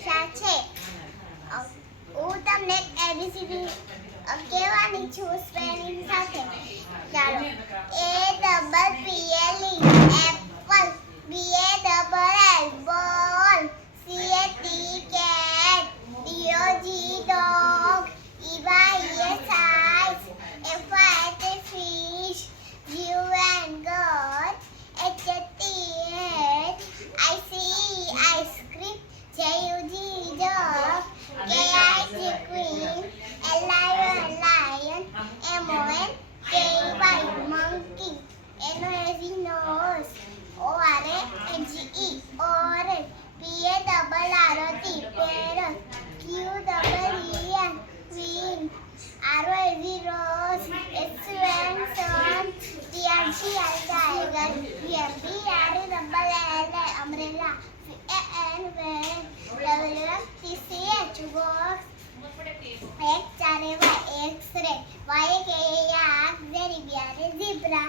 નિશા છે. હું તમને એબીસીડી કહેવાની છું સ્પેલિંગ સાથે. ચાલો. APPLE એપલ, BALL બોલ, CAT cat, DOG dog, EYES fish, UN goat, HAT ice cream, JUG jug, KIG queen, lion, MONKEY monkey, nose, ORANGE orange, PARROT parrot, QUEEN queen, ROSE rose, SUN sun, TRGI tiger, VMBRLLA umbrella, VAN van, WXTCH box, XRY X-ray, YKAR zebra.